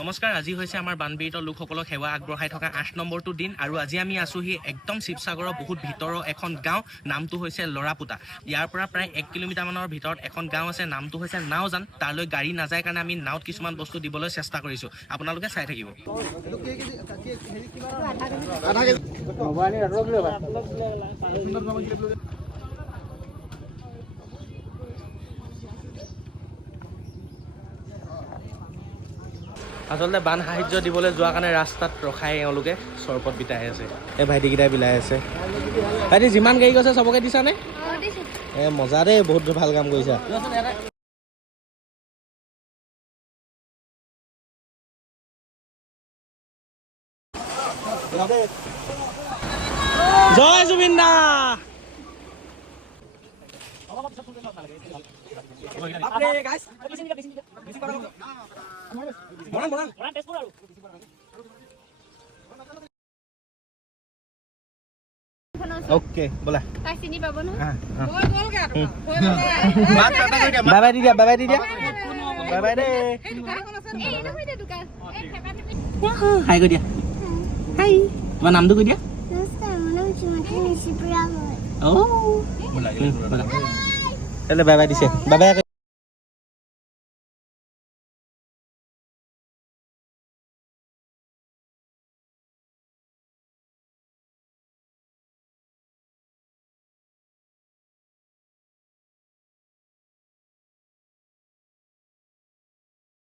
নমস্কাৰ, আজি হৈছে আমাৰ বানপীড়িত লোকসকলক সেৱা আগবঢ়াই থকা 8 নম্বৰটো দিন আৰু আজি আমি আছোহি একদম শিৱসাগৰৰ বহুত ভিতৰৰ এখন গাঁও, নামটো হৈছে লৰাপুতা। ইয়াৰ পৰা প্ৰায় 1 কিলোমিটাৰমানৰ ভিতৰত এখন গাঁও আছে, নামটো হৈছে নাওজান। তালৈ গাড়ী নাযায় কাৰণে আমি নাওত কিছুমান বস্তু দিবলৈ চেষ্টা কৰিছোঁ, আপোনালোকে চাই থাকিব। আচলতে বান সাহায্য দিবলৈ যোৱাৰ কাৰণে ৰাস্তাত ৰখাই এওঁলোকে চৰবত বিতাই আছে। এই ভাইটিকেইটাই বিলাই আছে। ভাইটি যিমান গাড়ী গৈছে চবকে দিছানে? মজা দেই, বহুত ভাল কাম কৰিছা। জয় জুবিন দা। ওকে বলা তাই চিনি পাব ন বাই বাই দি দিয়া, বাই বাই দি দিয়া, বাই বাই দে। হাই কৈ দিয়া, হাই। তোমাৰ নামটো কৈ দিয়া। বাই বাই দিছে, বাই বাই।